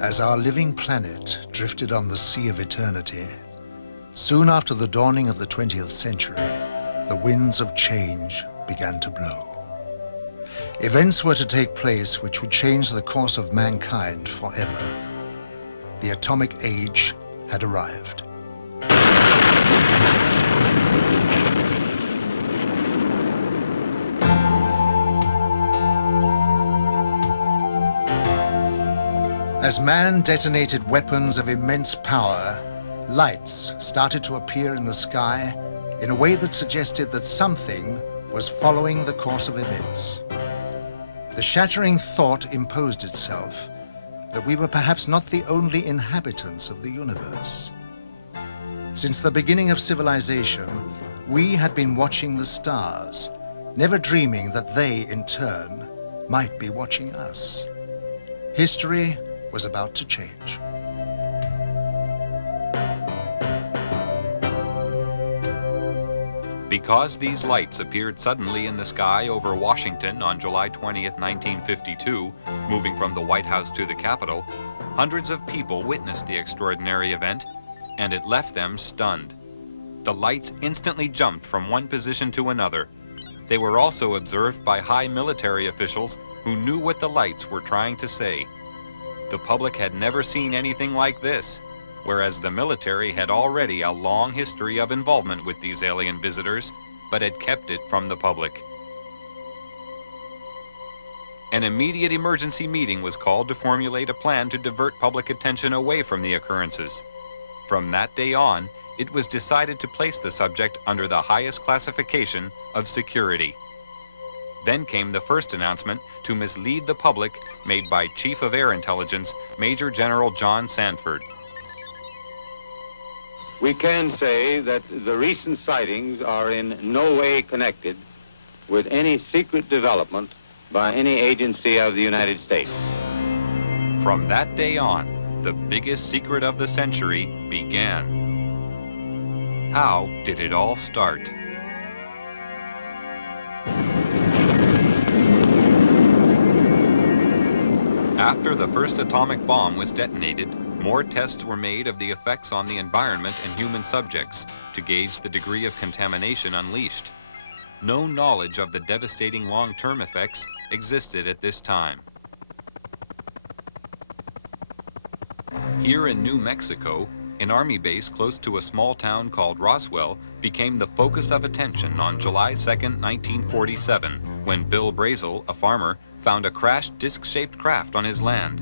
As our living planet drifted on the sea of eternity, soon after the dawning of the 20th century, the winds of change began to blow. Events were to take place which would change the course of mankind forever. The atomic age had arrived. As man detonated weapons of immense power, lights started to appear in the sky in a way that suggested that something was following the course of events. The shattering thought imposed itself that we were perhaps not the only inhabitants of the universe. Since the beginning of civilization, we had been watching the stars, never dreaming that they, in turn, might be watching us. History was about to change. Because these lights appeared suddenly in the sky over Washington on July 20th, 1952, moving from the White House to the Capitol, hundreds of people witnessed the extraordinary event, and it left them stunned. The lights instantly jumped from one position to another. They were also observed by high military officials who knew what the lights were trying to say. The public had never seen anything like this, whereas the military had already a long history of involvement with these alien visitors, but had kept it from the public. An immediate emergency meeting was called to formulate a plan to divert public attention away from the occurrences. From that day on, it was decided to place the subject under the highest classification of security. Then came the first announcement to mislead the public made by Chief of Air Intelligence, Major General John Sanford. We can say that the recent sightings are in no way connected with any secret development by any agency of the United States. From that day on, the biggest secret of the century began. How did it all start? After the first atomic bomb was detonated, more tests were made of the effects on the environment and human subjects to gauge the degree of contamination unleashed. No knowledge of the devastating long-term effects existed at this time. Here in New Mexico, an army base close to a small town called Roswell became the focus of attention on July 2nd, 1947, when Bill Brazel, a farmer, found a crashed disc-shaped craft on his land.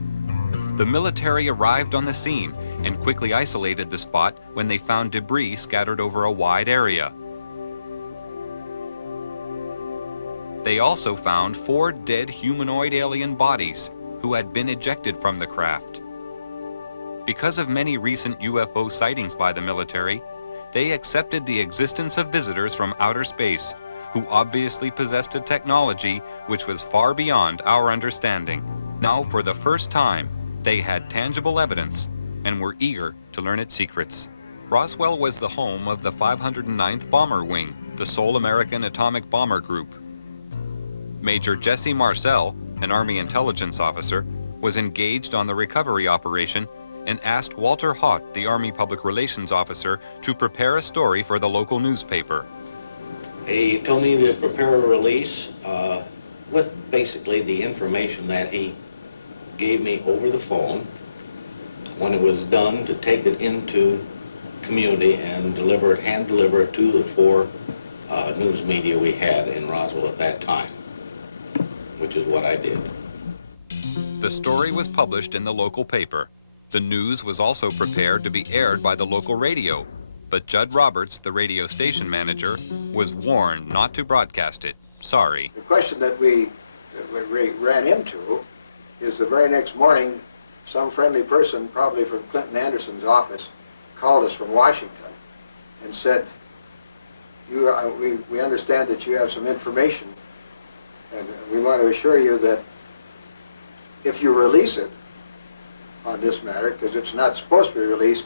The military arrived on the scene and quickly isolated the spot when they found debris scattered over a wide area. They also found 4 dead humanoid alien bodies who had been ejected from the craft. Because of many recent UFO sightings by the military, they accepted the existence of visitors from outer space who obviously possessed a technology which was far beyond our understanding. Now, for the first time, they had tangible evidence and were eager to learn its secrets. Roswell was the home of the 509th Bomber Wing, the sole American atomic bomber group. Major Jesse Marcel, an Army intelligence officer, was engaged on the recovery operation and asked Walter Haut, the Army Public Relations Officer, to prepare a story for the local newspaper. He told me to prepare a release with basically the information that he gave me over the phone. When it was done, to take it into community and hand deliver it to the 4 news media we had in Roswell at that time, which is what I did. The story was published in the local paper. The news was also prepared to be aired by the local radio, but Judd Roberts, the radio station manager, was warned not to broadcast it. Sorry. The question that we ran into is the very next morning, some friendly person, probably from Clinton Anderson's office, called us from Washington and said, we understand that you have some information, and we want to assure you that if you release it on this matter, because it's not supposed to be released,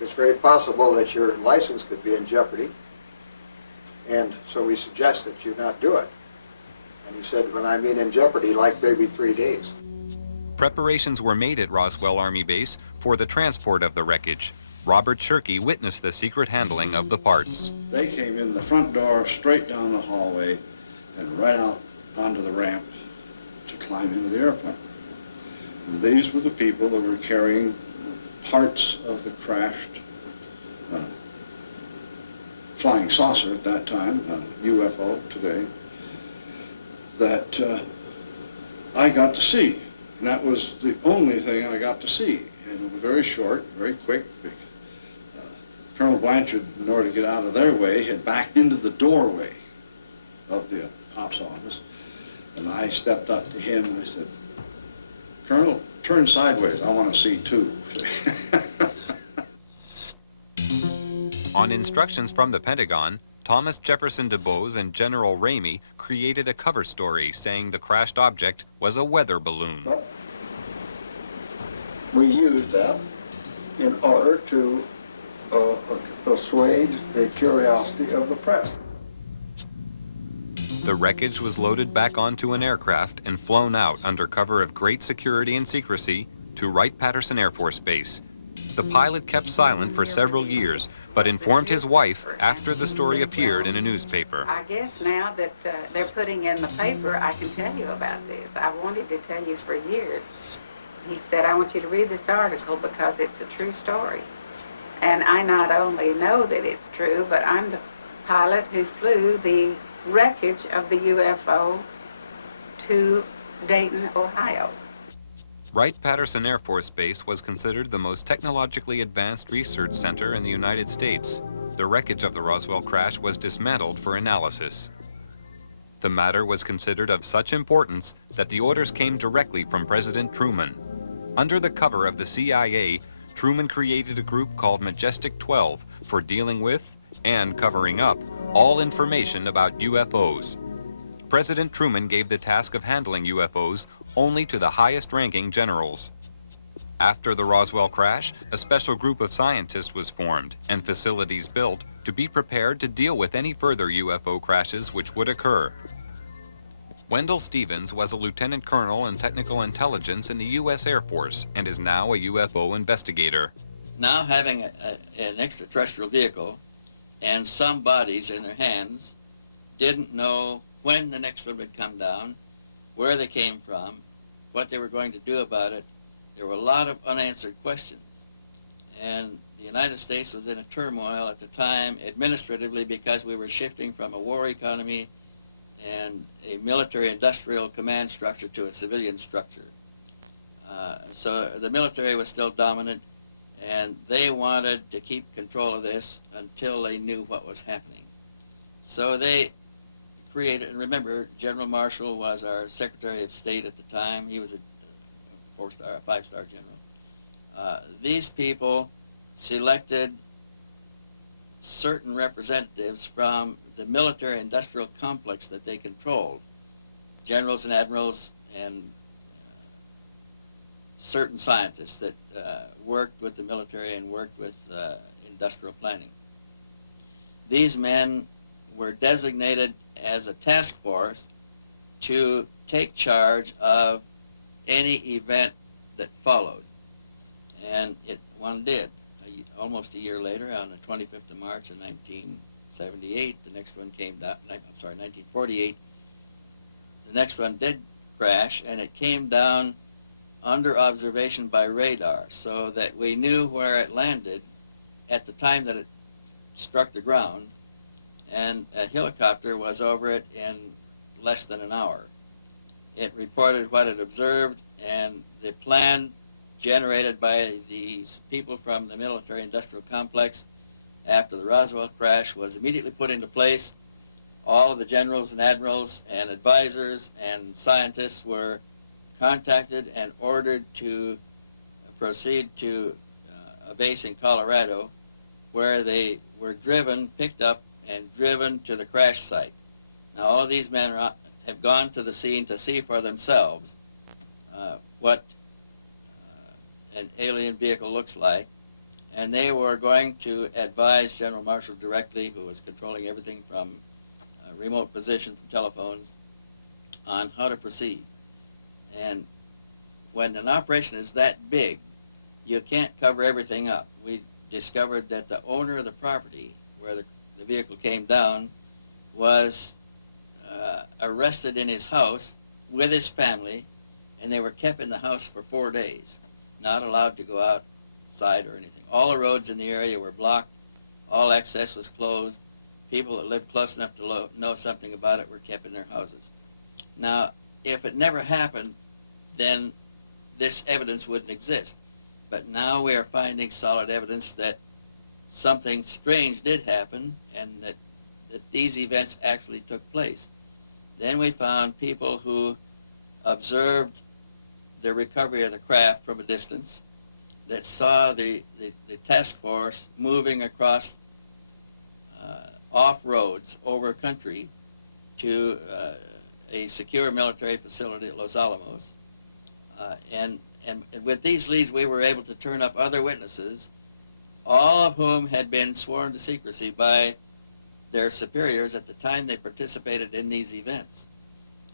it's very possible that your license could be in jeopardy, and so we suggest that you not do it. And he said, when I mean in jeopardy, like maybe 3 days. Preparations were made at Roswell Army Base for the transport of the wreckage. Robert Shirkey witnessed the secret handling of the parts. They came in the front door, straight down the hallway, and right out onto the ramp to climb into the airplane. And these were the people that were carrying parts of the crashed flying saucer at that time, UFO today, that I got to see. And that was the only thing I got to see. And it was very short, very quick. Colonel Blanchard, in order to get out of their way, had backed into the doorway of the ops office. And I stepped up to him and I said, "Colonel, turn sideways. I want to see too." On instructions from the Pentagon, Thomas Jefferson DuBose and General Ramey created a cover story saying the crashed object was a weather balloon. We used that in order to assuage the curiosity of the press. The wreckage was loaded back onto an aircraft and flown out under cover of great security and secrecy to Wright-Patterson Air Force Base. The pilot kept silent for several years, but informed his wife after the story appeared in a newspaper. I guess now that they're putting in the paper, I can tell you about this. I wanted to tell you for years. He said, "I want you to read this article because it's a true story." And I not only know that it's true, but I'm the pilot who flew the wreckage of the UFO to Dayton, Ohio. Wright-Patterson Air Force Base was considered the most technologically advanced research center in the United States. The wreckage of the Roswell crash was dismantled for analysis. The matter was considered of such importance that the orders came directly from President Truman. Under the cover of the CIA, Truman created a group called Majestic 12 for dealing with and covering up all information about UFOs. President Truman gave the task of handling UFOs only to the highest-ranking generals. After the Roswell crash, a special group of scientists was formed and facilities built to be prepared to deal with any further UFO crashes which would occur. Wendell Stevens was a lieutenant colonel in technical intelligence in the U.S. Air Force and is now a UFO investigator. Now having an extraterrestrial vehicle and some bodies in their hands, didn't know when the next one would come down, where they came from, what they were going to do about it. There were a lot of unanswered questions. And the United States was in a turmoil at the time administratively because we were shifting from a war economy and a military-industrial command structure to a civilian structure. So the military was still dominant, and they wanted to keep control of this until they knew what was happening. So they created, and remember, General Marshall was our Secretary of State at the time. He was a four-star, a five-star general. These people selected certain representatives from the military-industrial complex that they controlled, generals and admirals and certain scientists that worked with the military and worked with industrial planning. These men were designated as a task force to take charge of any event that followed. And one did. Almost a year later, on the 25th of March of 1978, the next one came down, 1948, the next one did crash, and it came down under observation by radar, so that we knew where it landed at the time that it struck the ground, and a helicopter was over it in less than an hour. It reported what it observed, and the plan generated by these people from the military-industrial complex after the Roswell crash was immediately put into place. All of the generals and admirals and advisors and scientists were contacted and ordered to proceed to a base in Colorado, where they were picked up and driven to the crash site. Now all of these men have gone to the scene to see for themselves what an alien vehicle looks like, and they were going to advise General Marshall directly, who was controlling everything from remote position from telephones, on how to proceed. And when an operation is that big, you can't cover everything up. We discovered that the owner of the property where the vehicle came down was arrested in his house with his family, and they were kept in the house for 4 days, not allowed to go outside or anything. All the roads in the area were blocked, all access was closed. People that lived close enough to know something about it were kept in their houses. Now, if it never happened, then this evidence wouldn't exist. But now we are finding solid evidence that something strange did happen and that these events actually took place. Then we found people who observed the recovery of the craft from a distance, that saw the task force moving across off roads over country to a secure military facility at Los Alamos. And with these leads, we were able to turn up other witnesses, all of whom had been sworn to secrecy by their superiors at the time they participated in these events.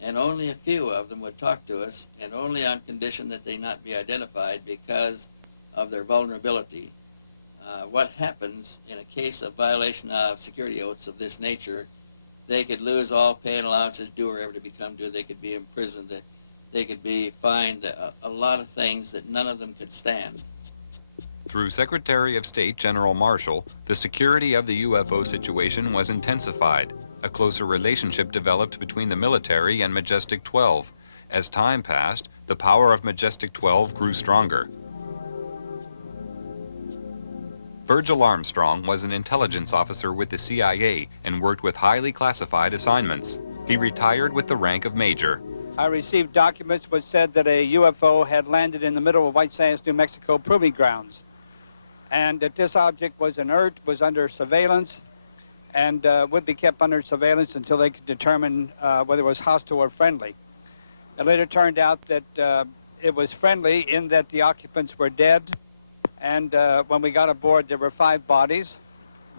And only a few of them would talk to us, and only on condition that they not be identified because of their vulnerability. What happens in a case of violation of security oaths of this nature, they could lose all pay and allowances due or ever to become due. They could be imprisoned. They could be fined a lot of things that none of them could stand. Through Secretary of State General Marshall, the security of the UFO situation was intensified. A closer relationship developed between the military and Majestic 12. As time passed, the power of Majestic 12 grew stronger. Virgil Armstrong was an intelligence officer with the CIA and worked with highly classified assignments. He retired with the rank of major. I received documents which said that a UFO had landed in the middle of White Sands, New Mexico proving grounds, and that this object was inert, was under surveillance, and would be kept under surveillance until they could determine whether it was hostile or friendly. It later turned out that it was friendly in that the occupants were dead, and when we got aboard, there were 5 bodies.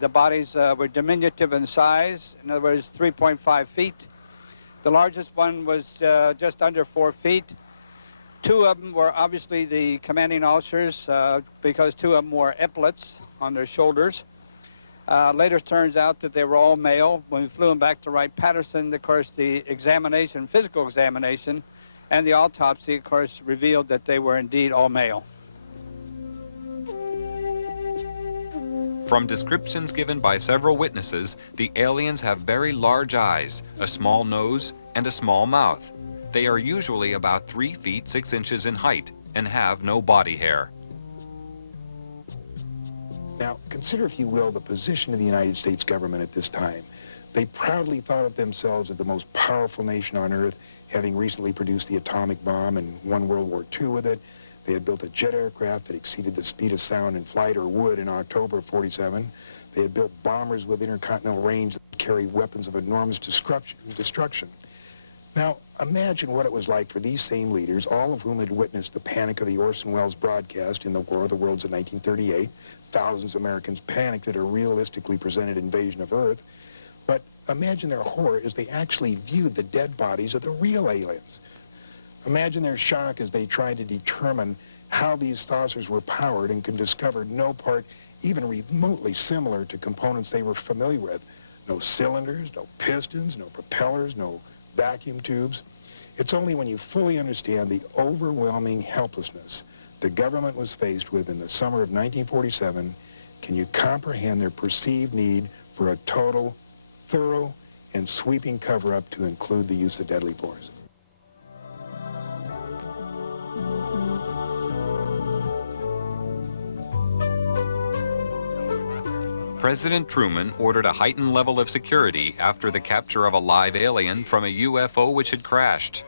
The bodies were diminutive in size, in other words, 3.5 feet. The largest one was just under 4 feet. 2 of them were obviously the commanding officers because 2 of them wore epaulets on their shoulders. Later turns out that they were all male. When we flew them back to Wright-Patterson, of course, the examination, physical examination, and the autopsy, of course, revealed that they were indeed all male. From descriptions given by several witnesses, the aliens have very large eyes, a small nose, and a small mouth. They are usually about 3 feet 6 inches in height and have no body hair. Now, consider, if you will, the position of the United States government at this time. They proudly thought of themselves as the most powerful nation on Earth, having recently produced the atomic bomb and won World War II with it. They had built a jet aircraft that exceeded the speed of sound in flight, or would, in October of '47. They had built bombers with intercontinental range that carried weapons of enormous destruction. Now, imagine what it was like for these same leaders, all of whom had witnessed the panic of the Orson Welles broadcast in the War of the Worlds in 1938. Thousands of Americans panicked at a realistically presented invasion of Earth. But imagine their horror as they actually viewed the dead bodies of the real aliens. Imagine their shock as they tried to determine how these saucers were powered and could discover no part even remotely similar to components they were familiar with. No cylinders, no pistons, no propellers, no vacuum tubes. It's only when you fully understand the overwhelming helplessness the government was faced with in the summer of 1947 can you comprehend their perceived need for a total, thorough, and sweeping cover-up to include the use of deadly force. President Truman ordered a heightened level of security after the capture of a live alien from a UFO which had crashed.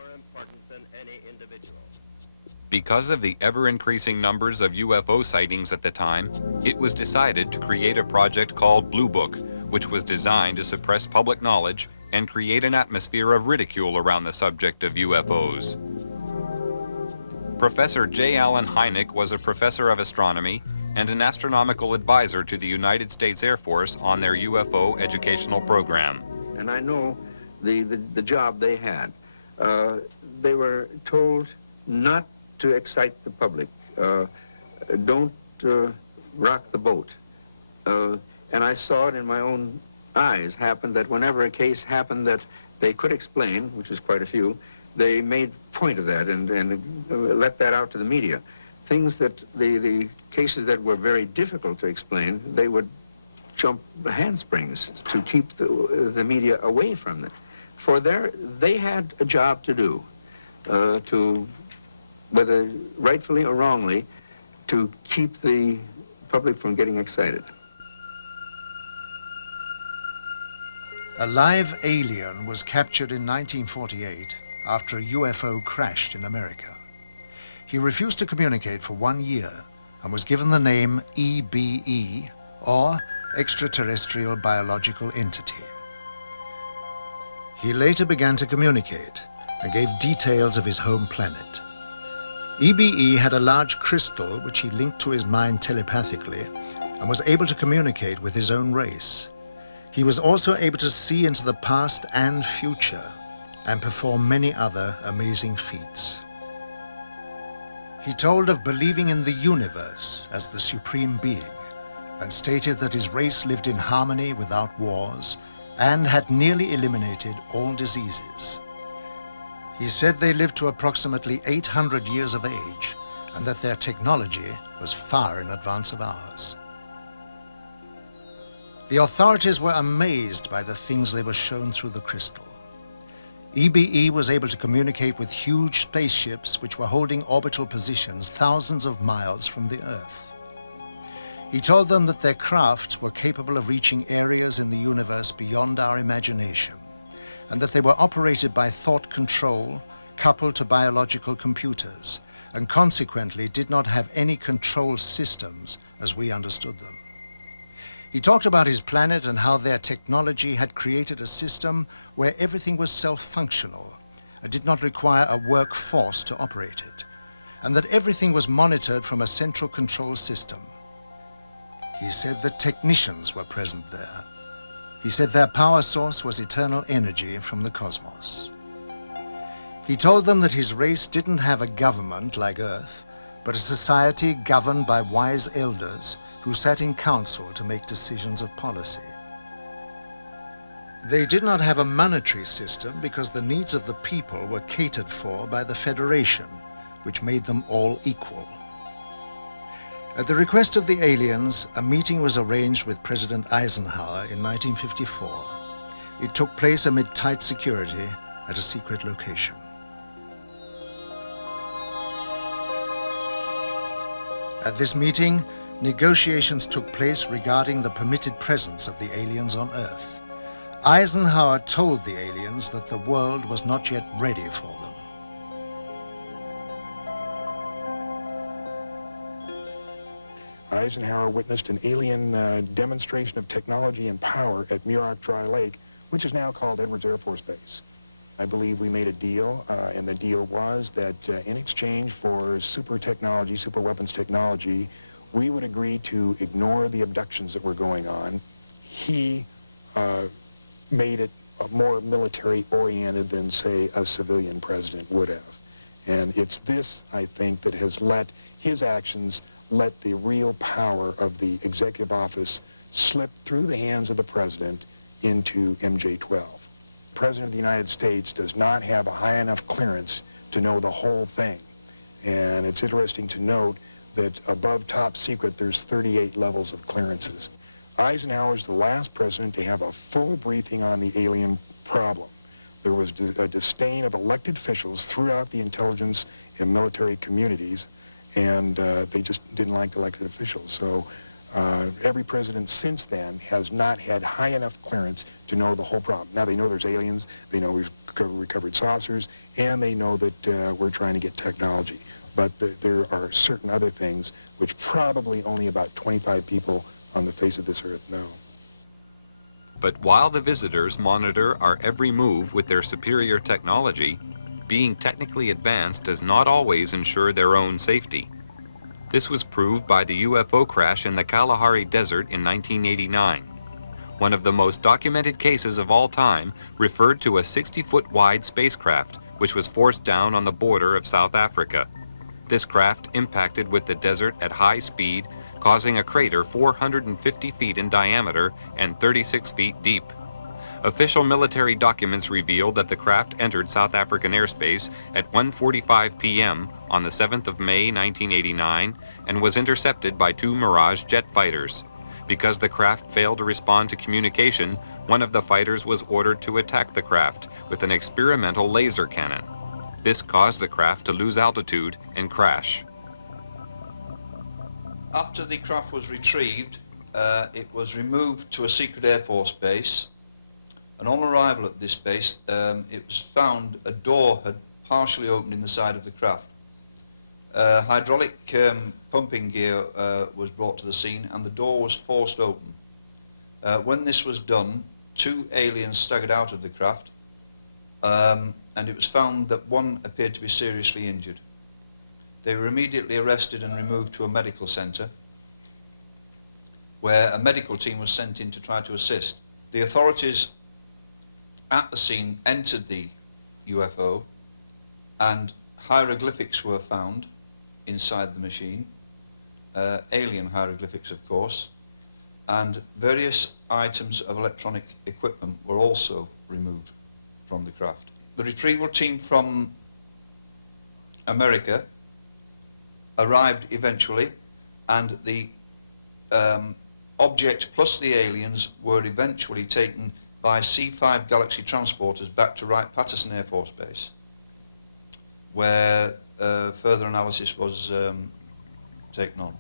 Because of the ever-increasing numbers of UFO sightings at the time, it was decided to create a project called Blue Book, which was designed to suppress public knowledge and create an atmosphere of ridicule around the subject of UFOs. Professor J. Allen Hynek was a professor of astronomy and an astronomical advisor to the United States Air Force on their UFO educational program. And I know the job they had. They were told not to excite the public. Don't rock the boat. And I saw it in my own eyes happen that whenever a case happened that they could explain, which is quite a few, they made point of that and let that out to the media. Things that the cases that were very difficult to explain, they would jump handsprings to keep the media away from it. For they had a job to do, to, whether rightfully or wrongly, to keep the public from getting excited. A live alien was captured in 1948 after a UFO crashed in America. He refused to communicate for 1 year and was given the name EBE, or Extraterrestrial Biological Entity. He later began to communicate and gave details of his home planet. EBE had a large crystal which he linked to his mind telepathically and was able to communicate with his own race. He was also able to see into the past and future and perform many other amazing feats. He told of believing in the universe as the supreme being and stated that his race lived in harmony without wars and had nearly eliminated all diseases. He said they lived to approximately 800 years of age and that their technology was far in advance of ours. The authorities were amazed by the things they were shown through the crystal. EBE was able to communicate with huge spaceships which were holding orbital positions thousands of miles from the Earth. He told them that their craft were capable of reaching areas in the universe beyond our imagination, and that they were operated by thought control coupled to biological computers, and consequently did not have any control systems as we understood them. He talked about his planet and how their technology had created a system where everything was self-functional and did not require a workforce to operate it, and that everything was monitored from a central control system. He said that technicians were present there. He said their power source was eternal energy from the cosmos. He told them that his race didn't have a government like Earth, but a society governed by wise elders who sat in council to make decisions of policy. They did not have a monetary system because the needs of the people were catered for by the Federation, which made them all equal. At the request of the aliens, a meeting was arranged with President Eisenhower in 1954. It took place amid tight security at a secret location. At this meeting, negotiations took place regarding the permitted presence of the aliens on Earth. Eisenhower told the aliens that the world was not yet ready for them. Eisenhower witnessed an alien demonstration of technology and power at Muroc Dry Lake, which is now called Edwards Air Force Base. I believe we made a deal, and the deal was that in exchange for super technology, super weapons technology, we would agree to ignore the abductions that were going on. He made it more military-oriented than, say, a civilian president would have. And it's this, I think, that has let his actions let the real power of the executive office slip through the hands of the president into MJ-12. The President of the United States does not have a high enough clearance to know the whole thing. And it's interesting to note that above top secret, there's 38 levels of clearances. Eisenhower's the last president to have a full briefing on the alien problem. There was a disdain of elected officials throughout the intelligence and military communities, and they just didn't like elected officials. So every president since then has not had high enough clearance to know the whole problem. Now they know there's aliens, they know we've recovered saucers, and they know that we're trying to get technology. But there are certain other things which probably only about 25 people on the face of this earth know. But while the visitors monitor our every move with their superior technology, being technically advanced does not always ensure their own safety. This was proved by the UFO crash in the Kalahari Desert in 1989. One of the most documented cases of all time referred to a 60-foot wide spacecraft which was forced down on the border of South Africa. This craft impacted with the desert at high speed, causing a crater 450 feet in diameter and 36 feet deep. Official military documents revealed that the craft entered South African airspace at 1:45 p.m. on the 7th of May 1989 and was intercepted by 2 Mirage jet fighters. Because the craft failed to respond to communication, one of the fighters was ordered to attack the craft with an experimental laser cannon. This caused the craft to lose altitude and crash. After the craft was retrieved, it was removed to a secret Air Force base. And on arrival at this base, it was found a door had partially opened in the side of the craft. Hydraulic pumping gear was brought to the scene and the door was forced open. When this was done, 2 aliens staggered out of the craft and it was found that one appeared to be seriously injured. They were immediately arrested and removed to a medical centre where a medical team was sent in to try to assist. The authorities at the scene entered the UFO and hieroglyphics were found inside the machine, alien hieroglyphics of course, and various items of electronic equipment were also removed from the craft. The retrieval team from America arrived eventually and the object plus the aliens were eventually taken by C-5 Galaxy transporters back to Wright-Patterson Air Force Base, where further analysis was taken on.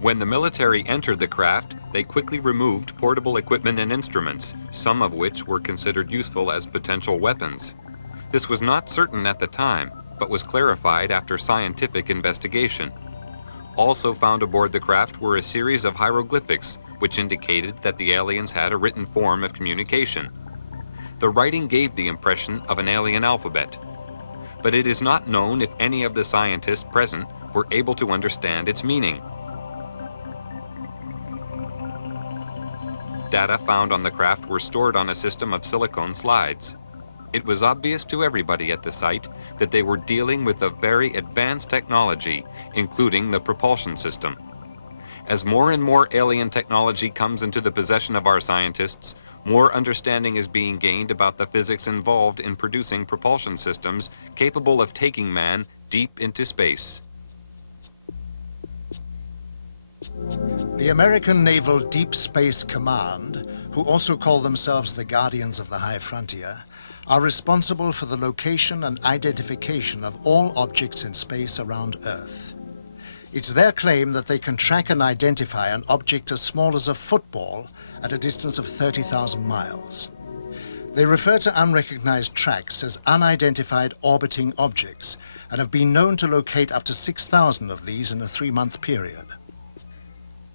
When the military entered the craft, they quickly removed portable equipment and instruments, some of which were considered useful as potential weapons. This was not certain at the time, but was clarified after scientific investigation. Also found aboard the craft were a series of hieroglyphics, which indicated that the aliens had a written form of communication. The writing gave the impression of an alien alphabet, but it is not known if any of the scientists present were able to understand its meaning. Data found on the craft were stored on a system of silicone slides. It was obvious to everybody at the site that they were dealing with a very advanced technology, including the propulsion system. As more and more alien technology comes into the possession of our scientists, more understanding is being gained about the physics involved in producing propulsion systems capable of taking man deep into space. The American Naval Deep Space Command, who also call themselves the Guardians of the High Frontier, are responsible for the location and identification of all objects in space around Earth. It's their claim that they can track and identify an object as small as a football at a distance of 30,000 miles. They refer to unrecognized tracks as unidentified orbiting objects and have been known to locate up to 6,000 of these in a 3-month period.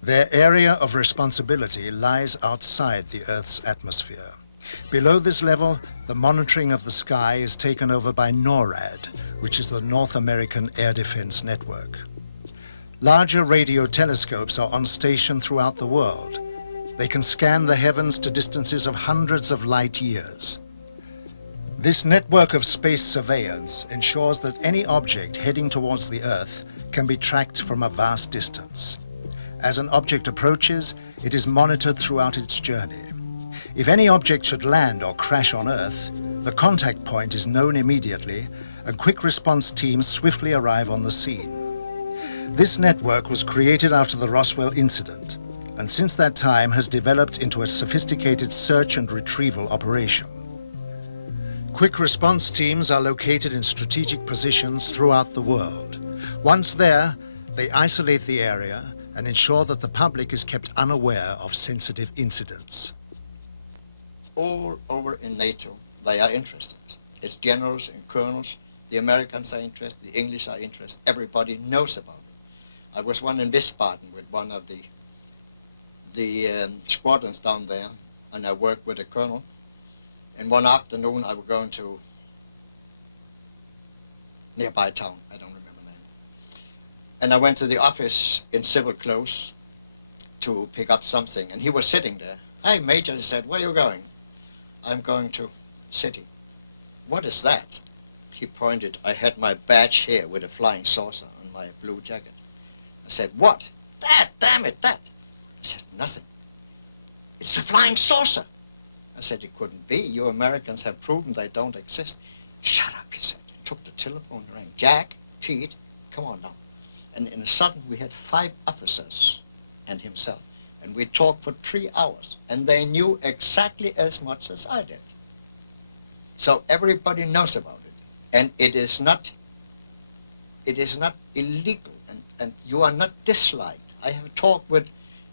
Their area of responsibility lies outside the Earth's atmosphere. Below this level, the monitoring of the sky is taken over by NORAD, which is the North American Air Defense Network. Larger radio telescopes are on station throughout the world. They can scan the heavens to distances of hundreds of light years. This network of space surveillance ensures that any object heading towards the Earth can be tracked from a vast distance. As an object approaches, it is monitored throughout its journey. If any object should land or crash on Earth, the contact point is known immediately, and quick response teams swiftly arrive on the scene. This network was created after the Roswell incident, and since that time has developed into a sophisticated search and retrieval operation. Quick response teams are located in strategic positions throughout the world. Once there, they isolate the area and ensure that the public is kept unaware of sensitive incidents. All over in NATO, they are interested. It's generals and colonels. The Americans are interested, the English are interested. Everybody knows about it. I was one in Wiesbaden with one of the squadrons down there, and I worked with a colonel. And one afternoon, I was going to nearby town, I don't remember the name. And I went to the office in civil clothes to pick up something, and he was sitting there. Hey, Major, he said, where are you going? I'm going to city. What is that? he pointed, I had my badge here with a flying saucer on my blue jacket. I said, what? That, damn it, that. I said, nothing. It's a flying saucer. I said, it couldn't be. You Americans have proven they don't exist. Shut up, he said. He took the telephone and rang. Jack, Pete, come on now. And in a sudden, we had 5 officers and himself. And we talked for 3 hours. And they knew exactly as much as I did. So everybody knows about it. And it is not illegal. And you are not disliked. I have talked with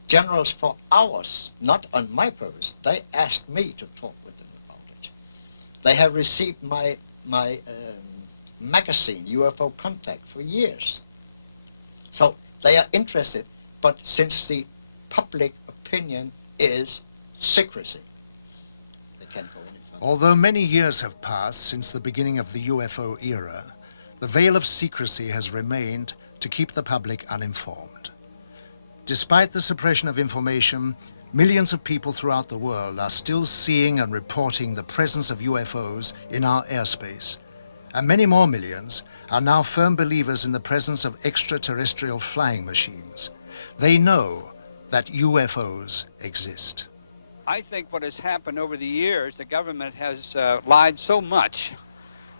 generals for hours, not on my purpose. They asked me to talk with them about it. They have received my magazine, UFO Contact, for years. So they are interested, but since the public opinion is secrecy, they can't go any further. Although many years have passed since the beginning of the UFO era, the veil of secrecy has remained to keep the public uninformed. Despite the suppression of information, millions of people throughout the world are still seeing and reporting the presence of UFOs in our airspace. And many more millions are now firm believers in the presence of extraterrestrial flying machines. They know that UFOs exist. I think what has happened over the years, the government has lied so much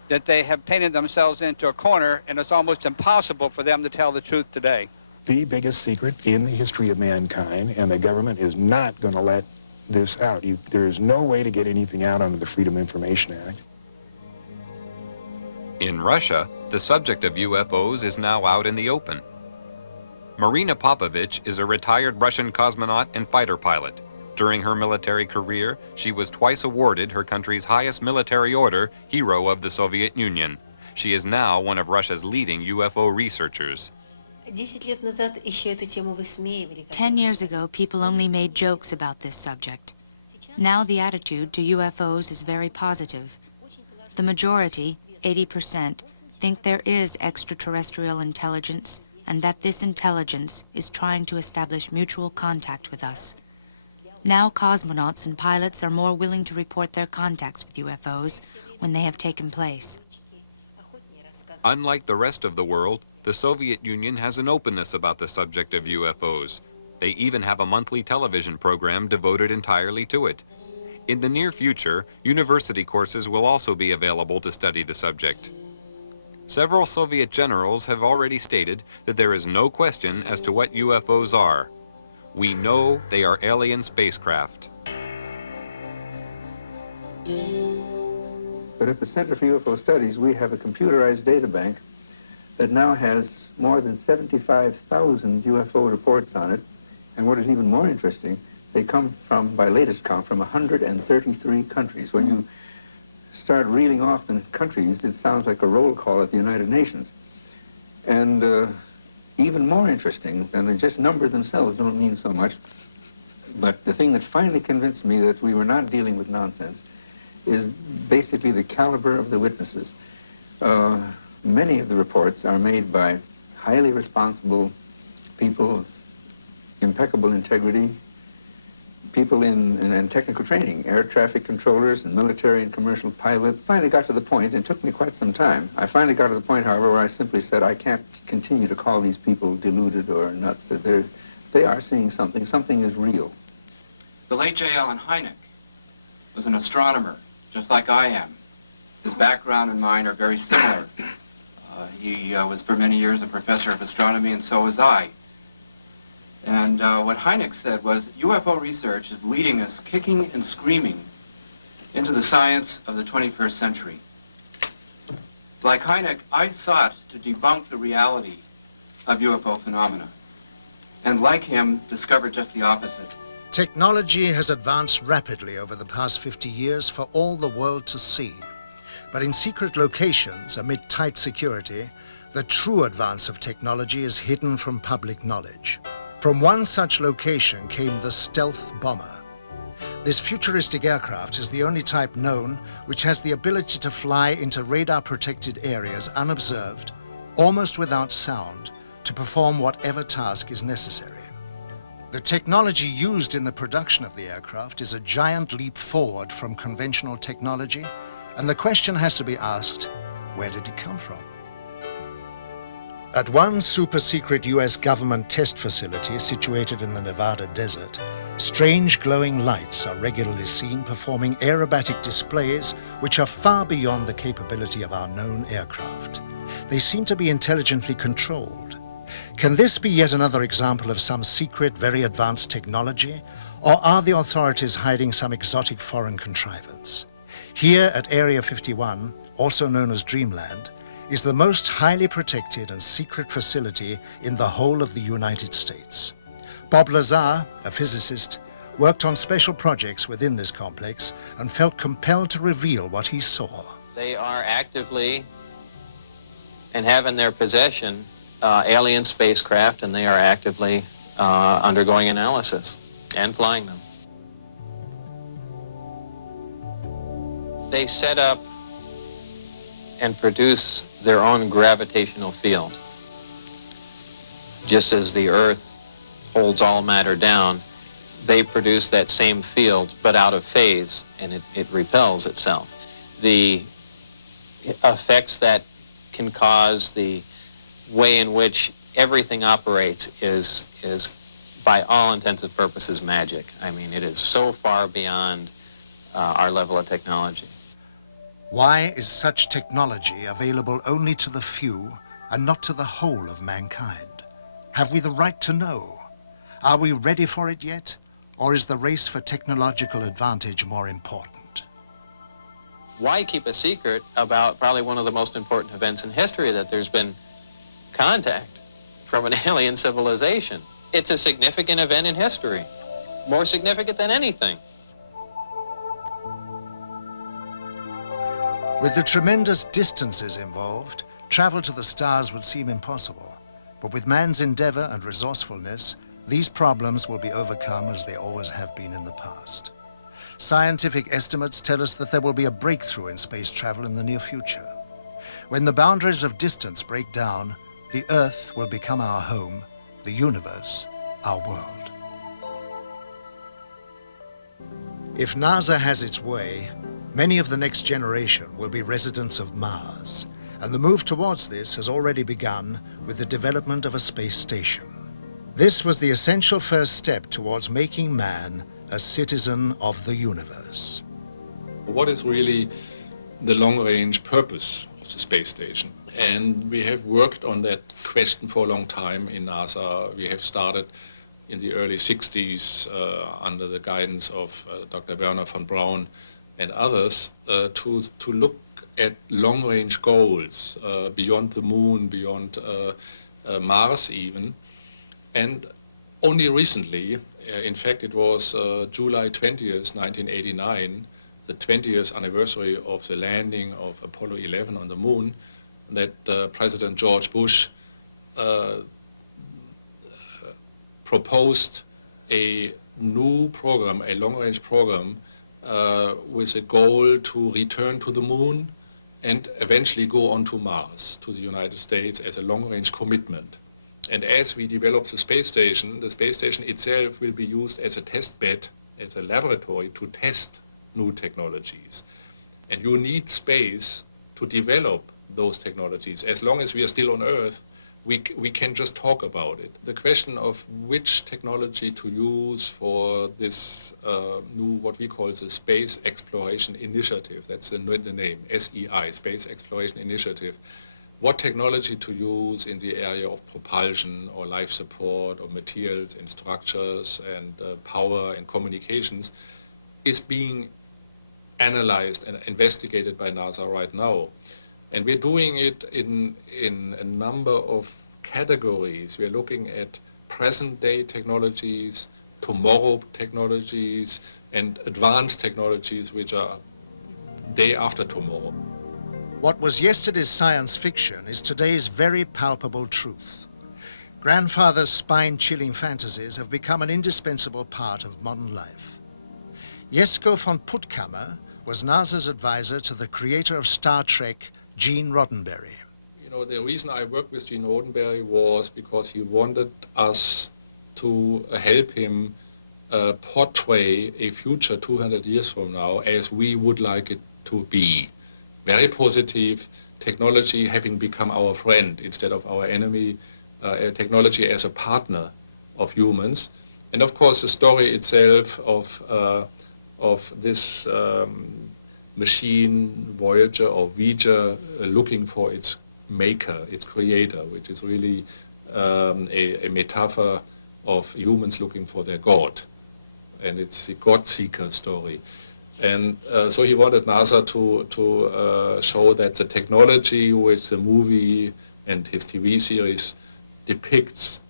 that they have painted themselves into a corner, and it's almost impossible for them to tell the truth today. The biggest secret in the history of mankind, and the government is not going to let this out. There is no way to get anything out under the Freedom of Information Act. In Russia, the subject of UFOs is now out in the open. Marina Popovich is a retired Russian cosmonaut and fighter pilot. During her military career, she was twice awarded her country's highest military order, Hero of the Soviet Union. She is now one of Russia's leading UFO researchers. 10 years ago, people only made jokes about this subject. Now the attitude to UFOs is very positive. The majority, 80%, think there is extraterrestrial intelligence and that this intelligence is trying to establish mutual contact with us. Now cosmonauts and pilots are more willing to report their contacts with UFOs when they have taken place. Unlike the rest of the world, the Soviet Union has an openness about the subject of UFOs. They even have a monthly television program devoted entirely to it. In the near future, university courses will also be available to study the subject. Several Soviet generals have already stated that there is no question as to what UFOs are. We know they are alien spacecraft. But at the Center for UFO Studies, we have a computerized data bank that now has more than 75,000 UFO reports on it. And what is even more interesting, they come from, by latest count, from 133 countries. When you start reeling off the countries, it sounds like a roll call at the United Nations. And even more interesting than the just numbers themselves don't mean so much, but the thing that finally convinced me that we were not dealing with nonsense is basically the caliber of the witnesses. Many of the reports are made by highly responsible people of impeccable integrity, people in technical training, air traffic controllers and military and commercial pilots. Finally got to the point, and it took me quite some time. I finally got to the point, however, where I simply said, I can't continue to call these people deluded or nuts. They are seeing something. Something is real. The late J. Allen Hynek was an astronomer, just like I am. His background and mine are very similar. He was for many years a professor of astronomy, and so was I. And what Hynek said was, UFO research is leading us kicking and screaming into the science of the 21st century. Like Hynek, I sought to debunk the reality of UFO phenomena, and like him, discovered just the opposite. Technology has advanced rapidly over the past 50 years for all the world to see. But in secret locations, amid tight security, the true advance of technology is hidden from public knowledge. From one such location came the stealth bomber. This futuristic aircraft is the only type known which has the ability to fly into radar-protected areas unobserved, almost without sound, to perform whatever task is necessary. The technology used in the production of the aircraft is a giant leap forward from conventional technology, and the question has to be asked, Where did it come from? At one super-secret US government test facility situated in the Nevada desert, strange glowing lights are regularly seen performing aerobatic displays which are far beyond the capability of our known aircraft. They seem to be intelligently controlled. Can this be yet another example of some secret, very advanced technology? Or are the authorities hiding some exotic foreign contrivance? Here at Area 51, also known as Dreamland, is the most highly protected and secret facility in the whole of the United States. Bob Lazar, a physicist, worked on special projects within this complex and felt compelled to reveal what he saw. They are actively and have in their possession alien spacecraft, and they are actively undergoing analysis and flying them. They set up and produce their own gravitational field. Just as the Earth holds all matter down, they produce that same field, but out of phase, and it repels itself. The effects that can cause, the way in which everything operates is by all intents and purposes magic. I mean, it is so far beyond our level of technology. Why is such technology available only to the few and not to the whole of mankind? Have we the right to know? Are we ready for it yet? Or is the race for technological advantage more important? Why keep a secret about probably one of the most important events in history, that there's been contact from an alien civilization? It's a significant event in history, more significant than anything. With the tremendous distances involved, travel to the stars would seem impossible. But with man's endeavor and resourcefulness, these problems will be overcome as they always have been in the past. Scientific estimates tell us that there will be a breakthrough in space travel in the near future. When the boundaries of distance break down, the Earth will become our home, the universe our world. If NASA has its way, many of the next generation will be residents of Mars, and the move towards this has already begun with the development of a space station. This was the essential first step towards making man a citizen of the universe. What is really the long-range purpose of the space station? And we have worked on that question for a long time in NASA. We have started in the early 60s under the guidance of Dr. Werner von Braun and others to look at long-range goals beyond the moon, beyond Mars even. And only recently, in fact it was July 20th, 1989, the 20th anniversary of the landing of Apollo 11 on the moon, that President George Bush proposed a new program, a long-range program, with a goal to return to the moon and eventually go on to Mars, to the United States, as a long-range commitment. And as we develop the space station itself will be used as a test bed, as a laboratory to test new technologies. And you need space to develop those technologies. As long as we are still on Earth, we can just talk about it. The question of which technology to use for this new, what we call the Space Exploration Initiative, that's the name, SEI, Space Exploration Initiative. What technology to use in the area of propulsion or life support or materials and structures and power and communications is being analyzed and investigated by NASA right now. And we're doing it in a number of categories. We're looking at present-day technologies, tomorrow technologies, and advanced technologies which are day after tomorrow. What was yesterday's science fiction is today's very palpable truth. Grandfather's spine-chilling fantasies have become an indispensable part of modern life. Jesko von Puttkammer was NASA's advisor to the creator of Star Trek, Gene Roddenberry. You know, the reason I worked with Gene Roddenberry was because he wanted us to help him portray a future 200 years from now as we would like it to be. Very positive, technology having become our friend instead of our enemy, technology as a partner of humans. And of course, the story itself of this machine, Voyager or V'ger, looking for its maker, its creator, which is really a metaphor of humans looking for their God. And it's the God-seeker story. And so he wanted NASA to show that the technology which the movie and his TV series depicts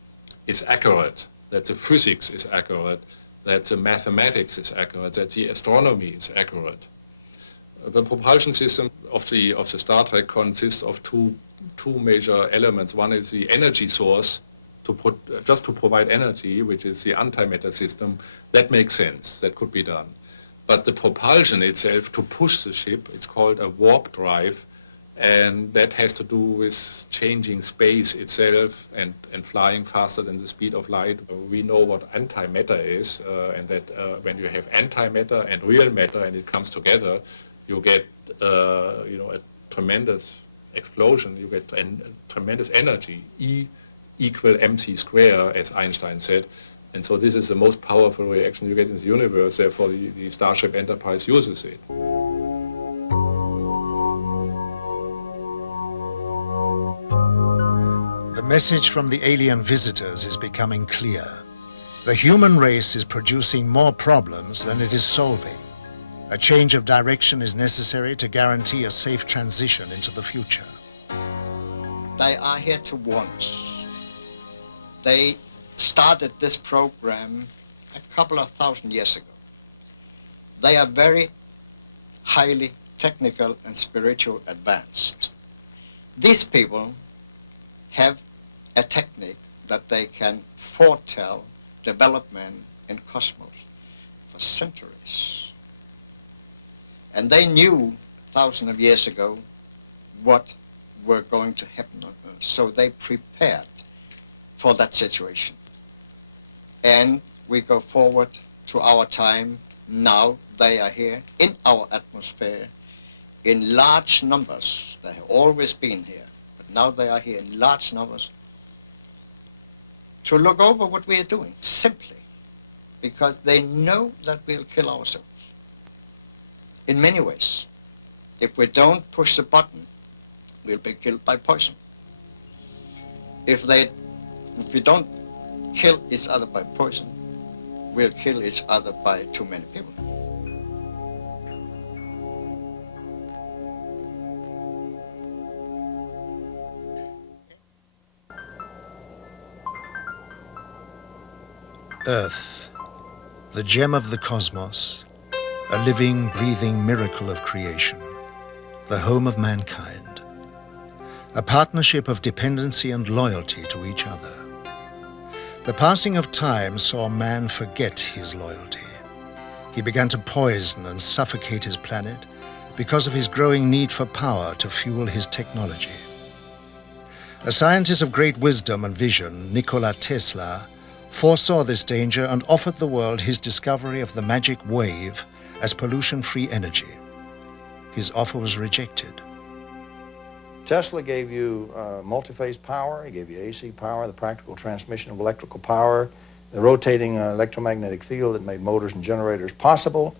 is accurate, that the physics is accurate, that the mathematics is accurate, that the astronomy is accurate. The propulsion system of the Star Trek consists of two major elements. One is the energy source, just to provide energy, which is the antimatter system. That makes sense, that could be done. But the propulsion itself, to push the ship, it's called a warp drive, and that has to do with changing space itself and flying faster than the speed of light. We know what antimatter is, and that when you have antimatter and real matter and it comes together, you get a tremendous explosion, you get tremendous energy, E equal mc square, as Einstein said. And so this is the most powerful reaction you get in the universe, therefore the Starship Enterprise uses it. The message from the alien visitors is becoming clear. The human race is producing more problems than it is solving. A change of direction is necessary to guarantee a safe transition into the future. They are here to warn us. They started this program a couple of thousand years ago. They are very highly technical and spiritual advanced. These people have a technique that they can foretell development in cosmos for centuries. And they knew thousands of years ago what were going to happen on Earth. So they prepared for that situation. And we go forward to our time. Now they are here in our atmosphere in large numbers. They have always been here, but now they are here in large numbers to look over what we are doing, simply because they know that we'll kill ourselves in many ways. If we don't push the button, we'll be killed by poison. If we don't kill each other by poison, we'll kill each other by too many people. Earth, the gem of the cosmos, a living, breathing miracle of creation, the home of mankind, a partnership of dependency and loyalty to each other. The passing of time saw man forget his loyalty. He began to poison and suffocate his planet because of his growing need for power to fuel his technology. A scientist of great wisdom and vision, Nikola Tesla, foresaw this danger and offered the world his discovery of the magic wave as pollution-free energy. His offer was rejected. Tesla gave you multi-phase power, he gave you AC power, the practical transmission of electrical power, the rotating electromagnetic field that made motors and generators possible,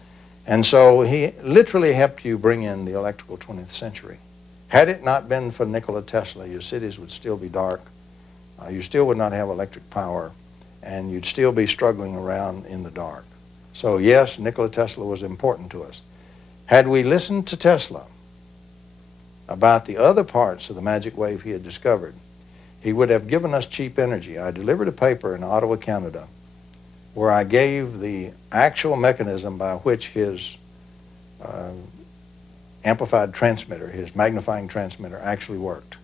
and so he literally helped you bring in the electrical 20th century. Had it not been for Nikola Tesla, your cities would still be dark, you still would not have electric power, and you'd still be struggling around in the dark. So yes, Nikola Tesla was important to us. Had we listened to Tesla about the other parts of the magic wave he had discovered, he would have given us cheap energy. I delivered a paper in Ottawa, Canada, where I gave the actual mechanism by which his amplified transmitter, his magnifying transmitter, actually worked.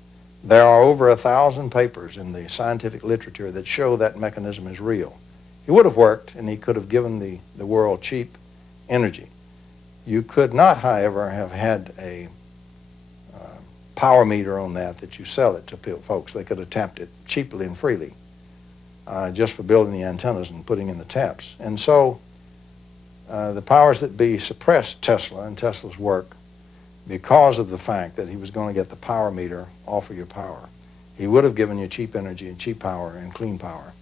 There are over 1,000 papers in the scientific literature that show that mechanism is real. It would have worked, and he could have given the world cheap energy. You could not, however, have had a power meter on that you sell it to folks. They could have tapped it cheaply and freely just for building the antennas and putting in the taps. And so the powers that be suppressed Tesla and Tesla's work because of the fact that he was going to get the power meter off of your power. He would have given you cheap energy and cheap power and clean power.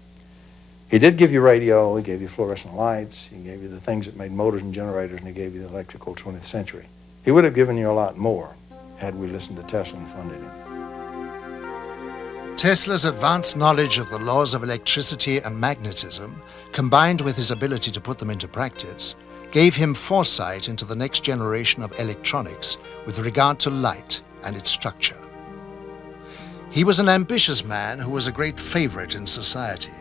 He did give you radio, he gave you fluorescent lights, he gave you the things that made motors and generators, and he gave you the electrical 20th century. He would have given you a lot more had we listened to Tesla and funded him. Tesla's advanced knowledge of the laws of electricity and magnetism, combined with his ability to put them into practice, gave him foresight into the next generation of electronics with regard to light and its structure. He was an ambitious man who was a great favorite in society,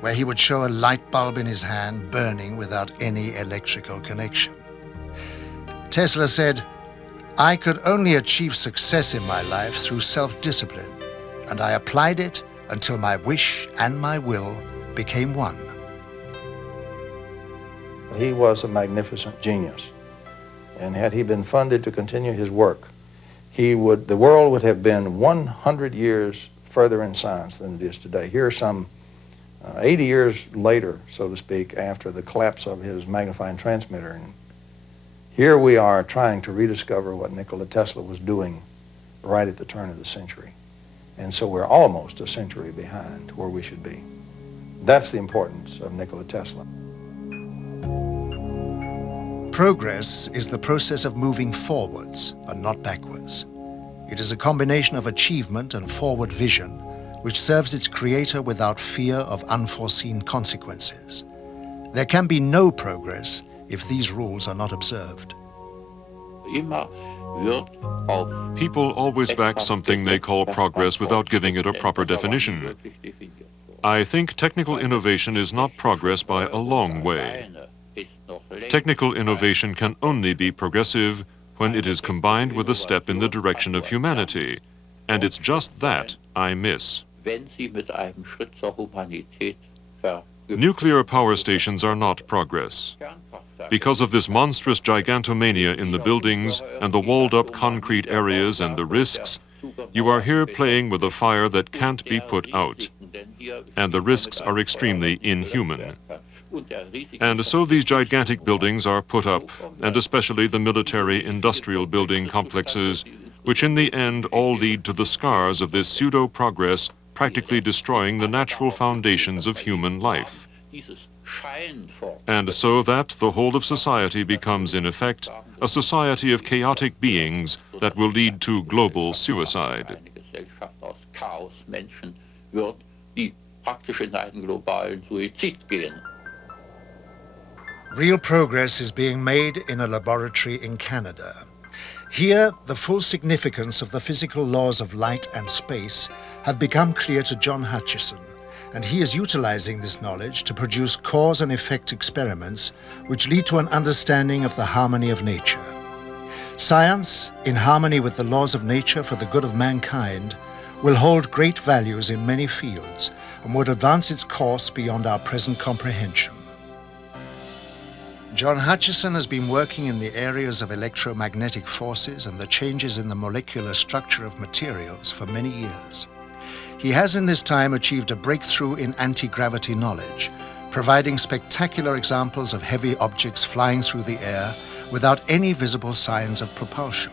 where he would show a light bulb in his hand burning without any electrical connection. Tesla said, "I could only achieve success in my life through self-discipline, and I applied it until my wish and my will became one." He was a magnificent genius, and had he been funded to continue his work, the world would have been 100 years further in science than it is today. Here, some 80 years later, so to speak, after the collapse of his magnifying transmitter, and here we are trying to rediscover what Nikola Tesla was doing right at the turn of the century. And so we're almost a century behind where we should be. That's the importance of Nikola Tesla. Progress is the process of moving forwards and not backwards. It is a combination of achievement and forward vision, which serves its creator without fear of unforeseen consequences. There can be no progress if these rules are not observed. People always back something they call progress without giving it a proper definition. I think technical innovation is not progress by a long way. Technical innovation can only be progressive when it is combined with a step in the direction of humanity, and it's just that I miss. Nuclear power stations are not progress. Because of this monstrous gigantomania in the buildings and the walled-up concrete areas and the risks, you are here playing with a fire that can't be put out, and the risks are extremely inhuman. And so these gigantic buildings are put up, and especially the military-industrial building complexes, which in the end all lead to the scars of this pseudo-progress, practically destroying the natural foundations of human life. And so that the whole of society becomes, in effect, a society of chaotic beings that will lead to global suicide. Real progress is being made in a laboratory in Canada. Here, the full significance of the physical laws of light and space have become clear to John Hutchison, and he is utilizing this knowledge to produce cause and effect experiments which lead to an understanding of the harmony of nature. Science, in harmony with the laws of nature for the good of mankind, will hold great values in many fields and would advance its course beyond our present comprehension. John Hutchison has been working in the areas of electromagnetic forces and the changes in the molecular structure of materials for many years. He has in this time achieved a breakthrough in anti-gravity knowledge, providing spectacular examples of heavy objects flying through the air without any visible signs of propulsion.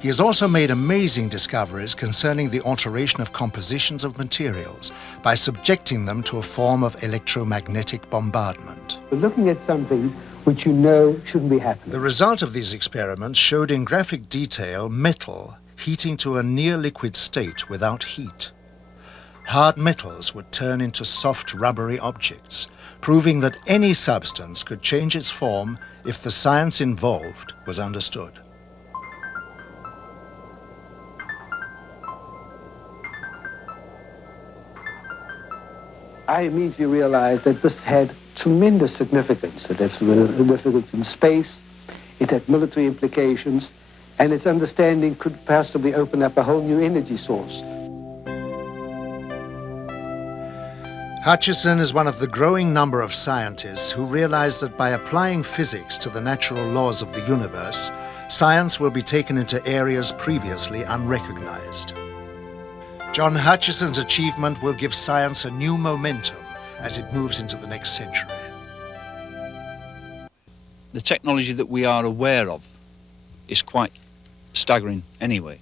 He has also made amazing discoveries concerning the alteration of compositions of materials by subjecting them to a form of electromagnetic bombardment. We're looking at something which you know shouldn't be happening. The result of these experiments showed in graphic detail metal heating to a near liquid state without heat. Hard metals would turn into soft rubbery objects, proving that any substance could change its form if the science involved was understood. I immediately realized that this had tremendous significance. It had significance in space, it had military implications, and its understanding could possibly open up a whole new energy source. Hutchison is one of the growing number of scientists who realize that by applying physics to the natural laws of the universe, science will be taken into areas previously unrecognized. John Hutchison's achievement will give science a new momentum as it moves into the next century. The technology that we are aware of is quite staggering anyway.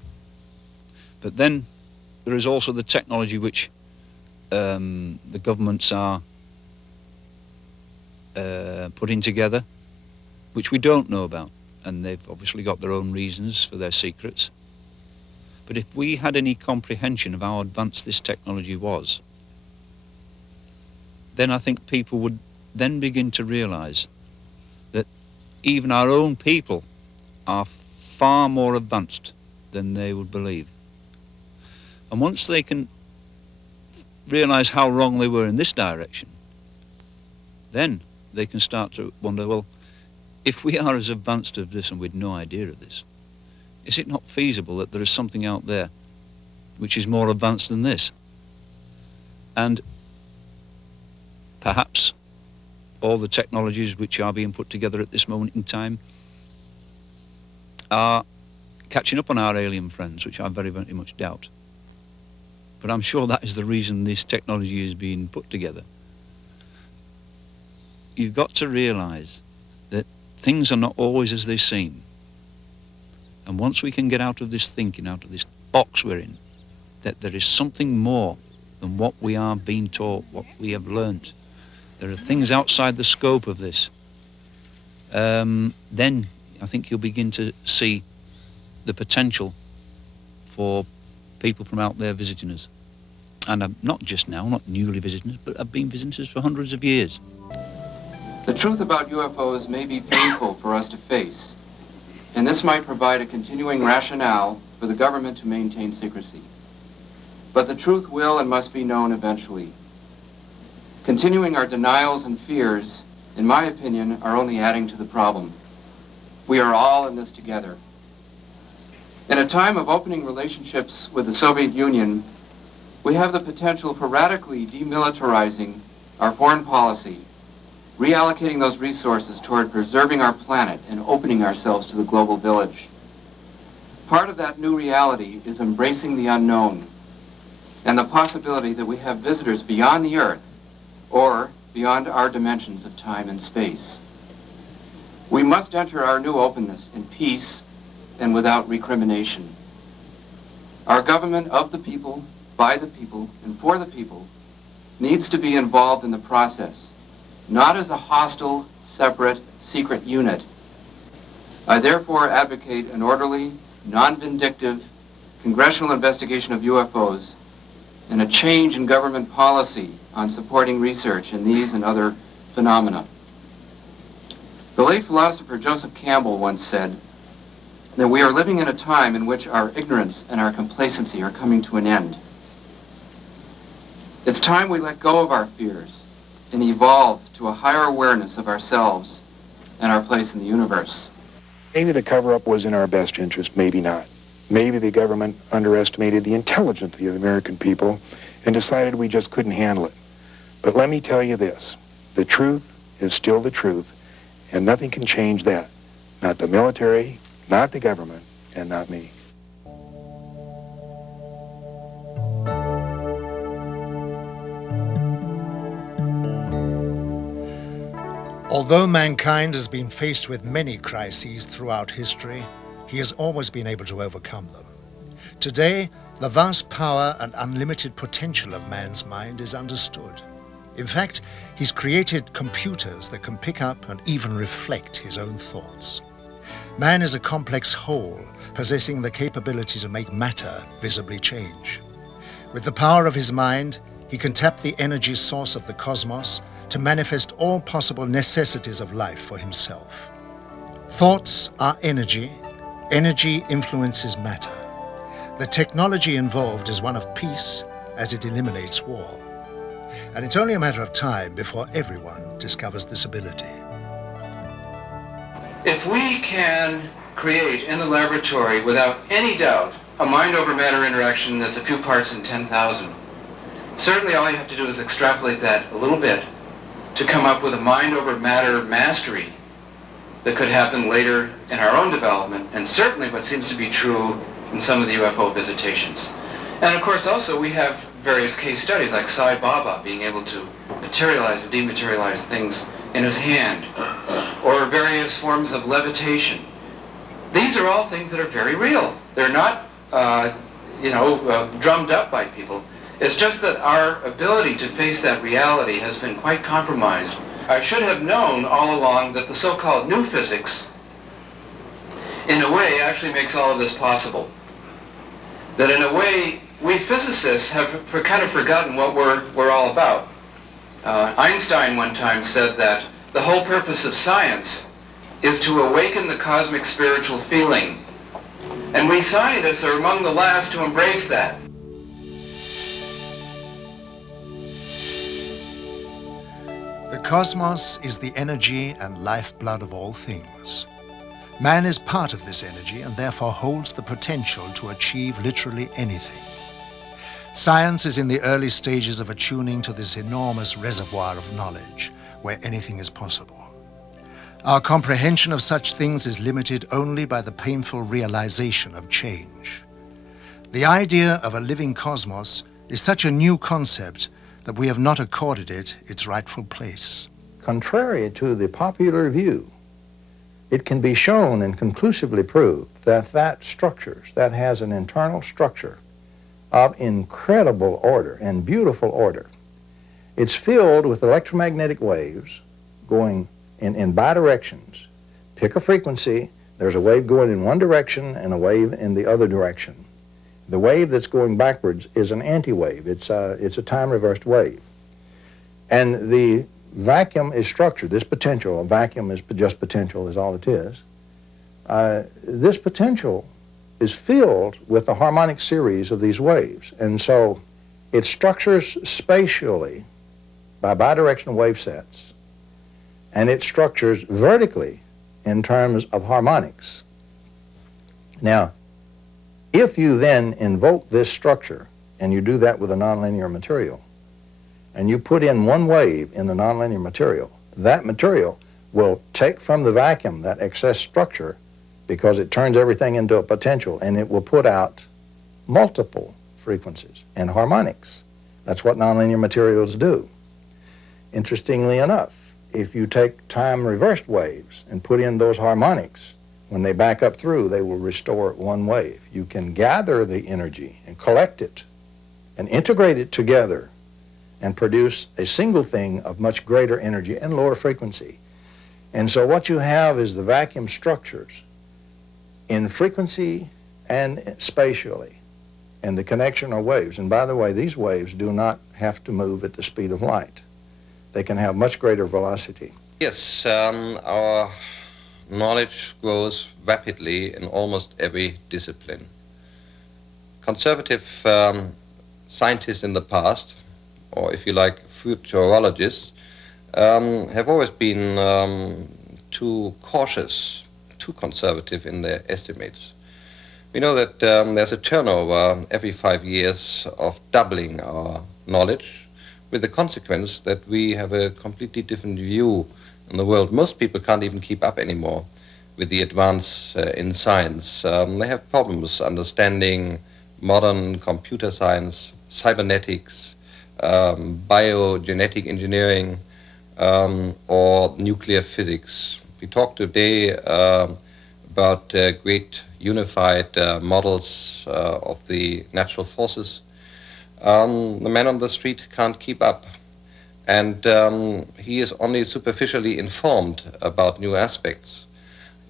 But then there is also the technology which the governments are putting together, which we don't know about, and they've obviously got their own reasons for their secrets. But if we had any comprehension of how advanced this technology was, then I think people would then begin to realize that even our own people are far more advanced than they would believe. And once they can realize how wrong they were in this direction, then they can start to wonder, well, if we are as advanced as this and we'd no idea of this, is it not feasible that there is something out there which is more advanced than this? And perhaps all the technologies which are being put together at this moment in time are catching up on our alien friends, which I very, very much doubt. But I'm sure that is the reason this technology is being put together. You've got to realize that things are not always as they seem. And once we can get out of this thinking, out of this box we're in, that there is something more than what we are being taught, what we have learnt, there are things outside the scope of this, then I think you'll begin to see the potential for people from out there visiting us. And not just now, not newly visiting us, but have been visiting us for hundreds of years. The truth about UFOs may be painful for us to face, and this might provide a continuing rationale for the government to maintain secrecy. But the truth will and must be known eventually. Continuing our denials and fears, in my opinion, are only adding to the problem. We are all in this together. In a time of opening relationships with the Soviet Union, we have the potential for radically demilitarizing our foreign policy, reallocating those resources toward preserving our planet and opening ourselves to the global village. Part of that new reality is embracing the unknown and the possibility that we have visitors beyond the Earth or beyond our dimensions of time and space. We must enter our new openness in peace and without recrimination. Our government of the people, by the people, and for the people needs to be involved in the process, not as a hostile, separate, secret unit. I therefore advocate an orderly, non-vindictive congressional investigation of UFOs and a change in government policy on supporting research in these and other phenomena. The late philosopher Joseph Campbell once said that we are living in a time in which our ignorance and our complacency are coming to an end. It's time we let go of our fears and evolve to a higher awareness of ourselves and our place in the universe. Maybe the cover-up was in our best interest, maybe not. Maybe the government underestimated the intelligence of the American people and decided we just couldn't handle it. But let me tell you this, the truth is still the truth, and nothing can change that. Not the military, not the government, and not me. Although mankind has been faced with many crises throughout history, he has always been able to overcome them. Today, the vast power and unlimited potential of man's mind is understood. In fact, he's created computers that can pick up and even reflect his own thoughts. Man is a complex whole, possessing the capability to make matter visibly change. With the power of his mind, he can tap the energy source of the cosmos to manifest all possible necessities of life for himself. Thoughts are energy. Energy influences matter. The technology involved is one of peace, as it eliminates war. And it's only a matter of time before everyone discovers this ability. If we can create in the laboratory, without any doubt, a mind-over-matter interaction that's a few parts in 10,000, certainly all you have to do is extrapolate that a little bit to come up with a mind-over-matter mastery that could happen later in our own development, and certainly what seems to be true in some of the UFO visitations. And of course also we have various case studies like Sai Baba being able to materialize and dematerialize things in his hand, or various forms of levitation. These are all things that are very real. They're not, drummed up by people. It's just that our ability to face that reality has been quite compromised. I should have known all along that the so-called new physics, in a way, actually makes all of this possible. That in a way, we physicists have kind of forgotten what we're all about. Einstein one time said that the whole purpose of science is to awaken the cosmic spiritual feeling. And we scientists are among the last to embrace that. The cosmos is the energy and lifeblood of all things. Man is part of this energy and therefore holds the potential to achieve literally anything. Science is in the early stages of attuning to this enormous reservoir of knowledge, where anything is possible. Our comprehension of such things is limited only by the painful realization of change. The idea of a living cosmos is such a new concept that we have not accorded it its rightful place. Contrary to the popular view, it can be shown and conclusively proved that that has an internal structure of incredible order and beautiful order. It's filled with electromagnetic waves going in bidirections. Pick a frequency, there's a wave going in one direction and a wave in the other direction. The wave that's going backwards is an anti-wave. It's a time-reversed wave. And the vacuum is structured, this potential, a vacuum is just potential is all it is. This potential is filled with a harmonic series of these waves. And so it structures spatially by bidirectional wave sets, and it structures vertically in terms of harmonics. Now, if you then invoke this structure, and you do that with a nonlinear material, and you put in one wave in the nonlinear material, that material will take from the vacuum that excess structure because it turns everything into a potential, and it will put out multiple frequencies and harmonics. That's what nonlinear materials do. Interestingly enough, if you take time-reversed waves and put in those harmonics, when they back up through, they will restore one wave. You can gather the energy and collect it and integrate it together and produce a single thing of much greater energy and lower frequency. And so what you have is the vacuum structures in frequency and spatially, and the connection of waves. And by the way, these waves do not have to move at the speed of light. They can have much greater velocity. Yes, our knowledge grows rapidly in almost every discipline. Conservative scientists in the past, or if you like, futurologists, have always been too cautious, too conservative in their estimates. We know that there's a turnover every 5 years of doubling our knowledge, with the consequence that we have a completely different view in the world. Most people can't even keep up anymore with the advance in science. They have problems understanding modern computer science, cybernetics, biogenetic engineering, or nuclear physics. We talk today about great unified models of the natural forces. The man on the street can't keep up, and he is only superficially informed about new aspects.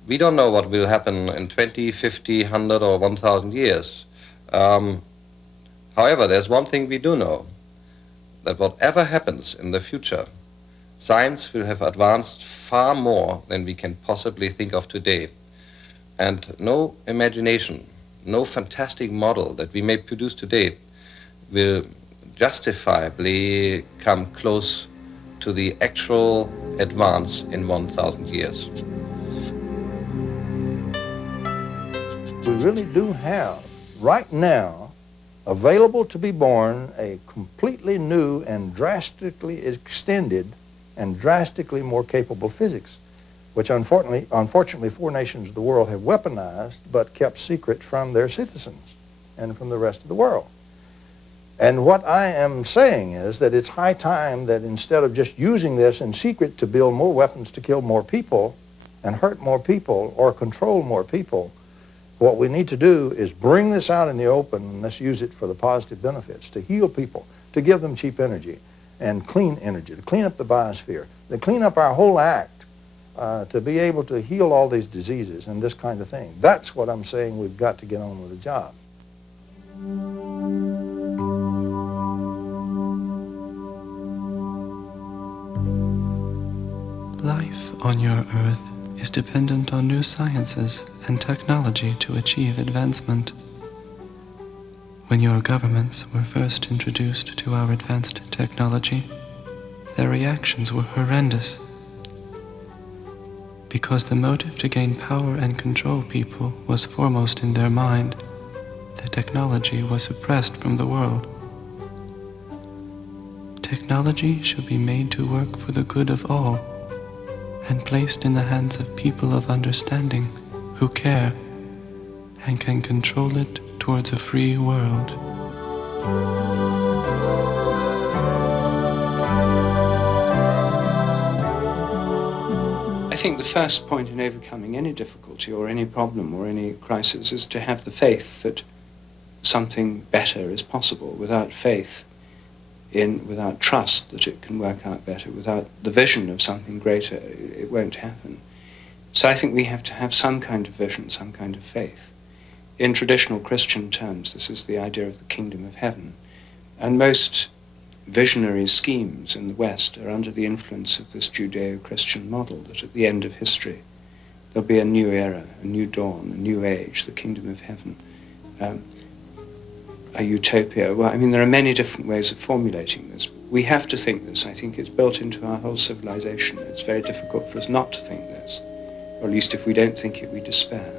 We don't know what will happen in 20, 50, 100 or 1,000 years. However, there's one thing we do know, that whatever happens in the future, science will have advanced far more than we can possibly think of today. And no imagination, no fantastic model that we may produce today will justifiably come close to the actual advance in 1,000 years. We really do have, right now, available to be born a completely new and drastically extended and drastically more capable physics, which unfortunately 4 nations of the world have weaponized but kept secret from their citizens and from the rest of the world. And what I am saying is that it's high time that instead of just using this in secret to build more weapons to kill more people, and hurt more people or control more people. What we need to do is bring this out in the open, and let's use it for the positive benefits, to heal people, to give them cheap energy and clean energy, to clean up the biosphere, to clean up our whole act, to be able to heal all these diseases and this kind of thing. That's what I'm saying we've got to get on with the job. Life on your Earth is dependent on new sciences and technology to achieve advancement. When your governments were first introduced to our advanced technology, their reactions were horrendous. Because the motive to gain power and control people was foremost in their mind, the technology was suppressed from the world. Technology should be made to work for the good of all, and placed in the hands of people of understanding who care and can control it towards a free world. I think the first point in overcoming any difficulty or any problem or any crisis is to have the faith that something better is possible. Without faith, without trust that it can work out better, without the vision of something greater, it won't happen. So I think we have to have some kind of vision, some kind of faith. In traditional Christian terms, this is the idea of the kingdom of heaven. And most visionary schemes in the West are under the influence of this Judeo-Christian model, that at the end of history there'll be a new era, a new dawn, a new age, the kingdom of heaven. A utopia. Well, I mean, there are many different ways of formulating this. We have to think this. I think it's built into our whole civilization. It's very difficult for us not to think this. Or at least if we don't think it, we despair.